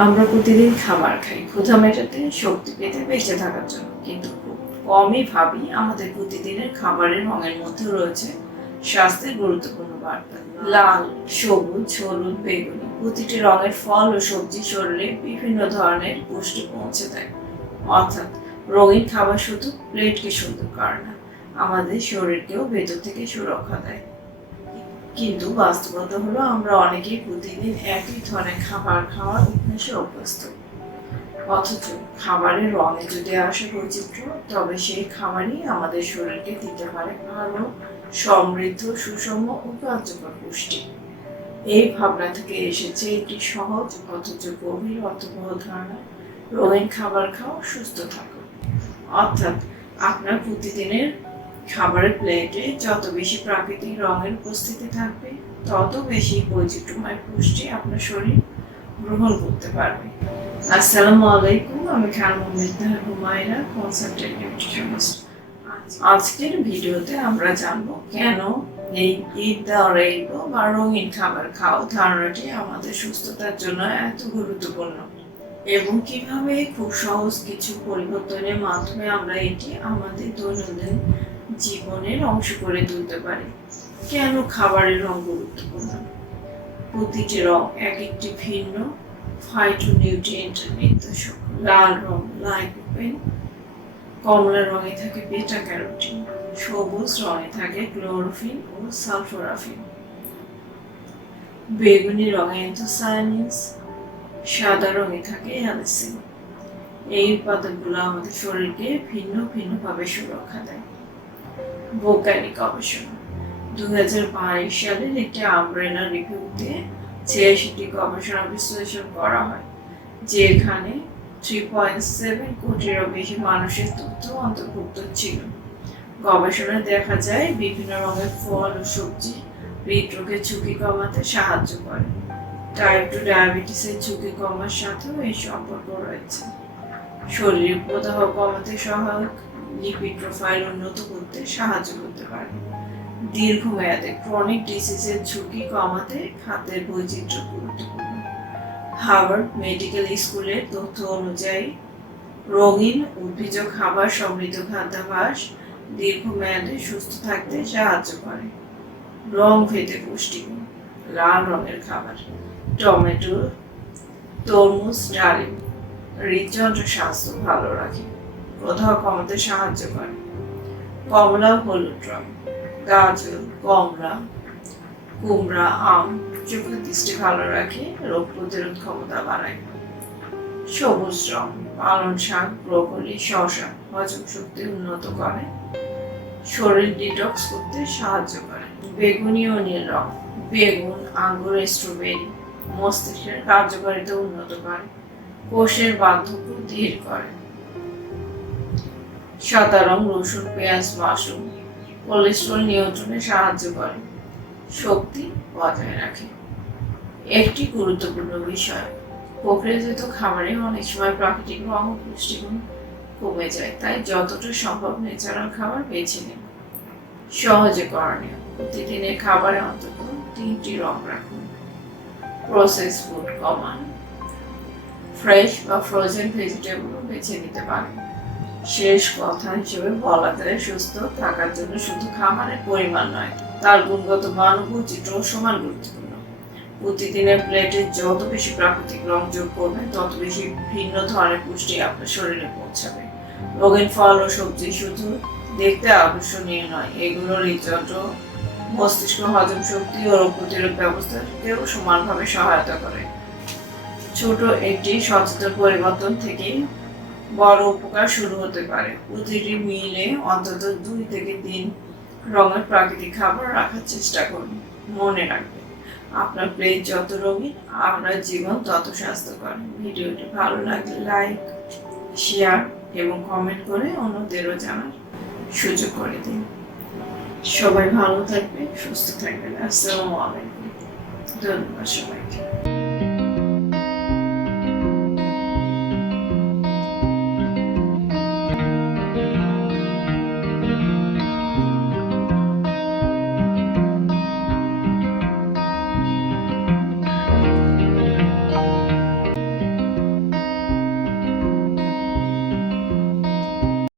আমরা প্রতিদিন খাবার খাই ক্ষুধা মেটাতে, শক্তি পেতে, বেঁচে থাকার জন্য, কিন্তু খুব কমই ভাবি আমাদের প্রতিদিনের খাবারের রঙের মধ্যে রয়েছে স্বাস্থ্যের গুরুত্বপূর্ণ বার্তা। লাল, সবুজ, হলুদ, বেগুনি প্রতিটি রঙের ফল ও সবজি শরীরে বিভিন্ন ধরনের পুষ্টি পৌঁছে দেয়। অর্থাৎ রঙিন খাবার শুধু প্লেটকে সুন্দর করে না, আমাদের শরীরকেও ভেতর থেকে সুরক্ষা দেয়। কিন্তু বাস্তবতা হলো আমরা অনেকেই প্রতিদিন একই ধরনের খাবার খাওয়ার অভ্যাসে অভ্যস্ত। অথচ খাবারের রঙে যদি আসে বৈচিত্র্য, তবে সেই খাবারই আমাদের শরীরকে দিতে পারে ভালো, সমৃদ্ধ, সুষম ও কার্যকর পুষ্টি। এই ভাবনা থেকে এসেছে একটি সহজ অথচ গভীর অর্থবহ ধারণা: রঙিন খাবার খাও, সুস্থ থাকো। অর্থাৎ আপনার প্রতিদিনের খাবারের প্লেটে যত বেশি প্রাকৃতিক রঙের উপস্থিতি থাকবে, তত বেশি বৈচিত্র্যময় পুষ্টি আপনার শরীর গ্রহণ করতে পারবে। আসসালামু আলাইকুম, আমি খান হুমায়রা, কনসালটেন্ট নিউট্রিশনিস্ট। আজকের ভিডিওতে আমরা জানবো কেন এই ইট দ্য রেইনবো বা রঙিন খাবার খাও ধারণাটি আমাদের সুস্থতার জন্য এত গুরুত্বপূর্ণ, এবং কিভাবে খুব সহজ কিছু পরিবর্তনের মাধ্যমে আমরা এটি আমাদের দৈনন্দিন জীবনের অংশ করে তুলতে পারি। কেন খাবারের রং গুরুত্বপূর্ণ? প্রতিটি রং এক একটি ভিন্ন ফাইটোনিউট্রিয়েন্টের নির্দেশক। লাল রং লাইকোপেন, কমলা রঙে থাকে বেটা ক্যারোটিন, সবুজ রঙে থাকে ক্লোরোফিল ও সালফোরাফিন, বেগুনি রঙে অ্যান্থোসায়ানিনস, সাদা রঙে থাকে অ্যালিসিন। এই উপাদানগুলো আমাদের শরীরকে ভিন্ন ভিন্নভাবে সুরক্ষা দেয়। বৈজ্ঞানিক গবেষণা 2022 সালের একটি আমব্রেলা রিভিউতে 86টি গবেষণা বিশ্লেষণ করা হয়, যেখানে 3.7 কোটিরও বেশি মানুষের তথ্য অন্তর্ভুক্ত ছিল। গবেষণায় দেখা যায় বিভিন্ন রঙের ফল ও সবজি হৃদরোগের ঝুঁকি কমাতে সাহায্য করে। টাইপ 2 ডায়াবেটিসের ঝুঁকি কমার সাথেও এই সম্পর্ক রয়েছে। শরীরের প্রদাহ কমাতে সহায়ক, লিপিড প্রোফাইল উন্নত করতে সাহায্য করতে পারে। দীর্ঘমেয়াদে ক্রনিক ডিজিজের ঝুঁকি কমাতে খাদ্যের বৈচিত্র্য গুরুত্বপূর্ণ। হার্ভার্ড মেডিকেল স্কুলের তথ্য অনুযায়ী রঙিন উদ্ভিজ খাবার সমৃদ্ধ খাদ্যাভ্যাস দীর্ঘমেয়াদে সুস্থ থাকতে সাহায্য করে। রং ভেদে পুষ্টিগুণ। লাল রঙের খাবার: টমেটো, তরমুজ, ডালিম হৃদযন্ত্র স্বাস্থ্য ভালো রাখে, প্রদাহ কমাতে সাহায্য করে। কমলা হলুদ রং: গাজর, কমলা, কুমড়া, আম চোখের দৃষ্টি ভালো রাখে, রোগ প্রতিরোধ ক্ষমতা বাড়ায়। সবুজ রং: পালং শাক, ব্রোকলি, শসা হজম শক্তি উন্নত করে, শরীর ডিটক্স করতে সাহায্য করে। বেগুনি ও নীল রং: বেগুন, আঙ্গুর, স্ট্রবেরি মস্তিষ্কের কার্যকারিতা উন্নত করে, কোষের বার্ধক্য ধীর করে। সাদা রং: রসুন, পেঁয়াজ, মাশরুম কোলেস্টেরল নিয়ন্ত্রণে সাহায্য করে, শক্তি বজায় রাখে। একটি গুরুত্বপূর্ণ বিষয়: প্রক্রিয়াজাত খাবারে অনেক সময় প্রাকৃতিক রং ও পুষ্টিগুণ কমে যায়, তাই যতটা সম্ভব ন্যাচারাল খাবার বেছে নিন। সহজে করণীয়: প্রতিদিনের খাবারে অন্তত 3টি রং রাখুন, প্রসেস ফুড কমান, ফ্রেশ বা ফ্রোজেন ভেজিটেবল বেছে নিতে পারেন। শেষ কথা হিসেবে বলা যায়, সুস্থ থাকার জন্য শুধু খাবারের পরিমাণ নয়, তার গুণগত মান ও বৈচিত্র্য সমান গুরুত্বপূর্ণ। প্রতিদিনের প্লেটে যত বেশি প্রাকৃতিক রং যোগ করবেন, তত বেশি ভিন্ন ধরনের পুষ্টি আপনার শরীরে পৌঁছাবে। রঙিন ফল ও সবজি শুধু দেখতে আকর্ষণীয় নয়, এগুলো হৃদযন্ত্র, মস্তিষ্ক, হজম শক্তি ও রোগ প্রতিরোধ ব্যবস্থাকেও সমানভাবে সহায়তা করে। ছোট একটি সচেতন পরিবর্তন থেকে বড় উপকার শুরু হতে পারে। প্রতিটি মিলে অন্তত 2 থেকে 3 রঙের প্রাকৃতিক খাবার রাখার চেষ্টা করুন। মনে রাখবেন, আপনার প্লেট যত রঙিন, আপনার জীবন তত স্বাস্থ্যকর। ভিডিওটি ভালো লাগলে লাইক, শেয়ার এবং কমেন্ট করে অন্যদেরও জানার সুযোগ করে দিন। সবাই ভালো থাকবেন, সুস্থ থাকবেন। আসসালামু আলাইকুম। ধন্যবাদ সবাইকে।